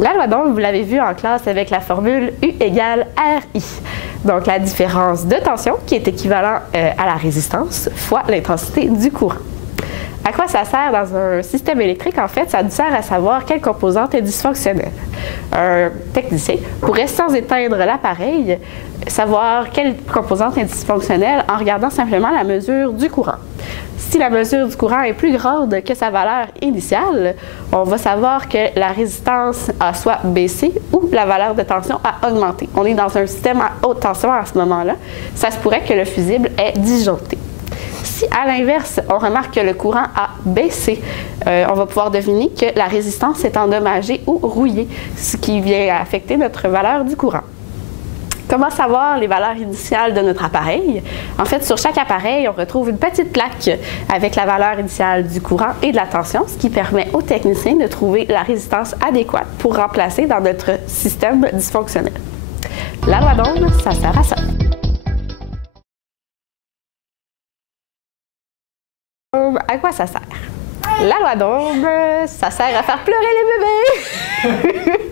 La loi d'Ohm, vous l'avez vu en classe avec la formule U égale RI. Donc, la différence de tension qui est équivalent à la résistance fois l'intensité du courant. À quoi ça sert dans un système électrique? En fait, ça nous sert à savoir quelle composante est dysfonctionnelle. Un technicien pourrait, sans éteindre l'appareil, savoir quelle composante est dysfonctionnelle en regardant simplement la mesure du courant. Si la mesure du courant est plus grande que sa valeur initiale, on va savoir que la résistance a soit baissé ou la valeur de tension a augmenté. On est dans un système à haute tension à ce moment-là. Ça se pourrait que le fusible est disjoncté. Si, à l'inverse, on remarque que le courant a baissé, on va pouvoir deviner que la résistance est endommagée ou rouillée, ce qui vient affecter notre valeur du courant. Comment savoir les valeurs initiales de notre appareil? En fait, sur chaque appareil, on retrouve une petite plaque avec la valeur initiale du courant et de la tension, ce qui permet au technicien de trouver la résistance adéquate pour remplacer dans notre système dysfonctionnel. La loi d'Ohm, ça sert à ça. À quoi ça sert? La loi d'Ohm, ça sert à faire pleurer les bébés!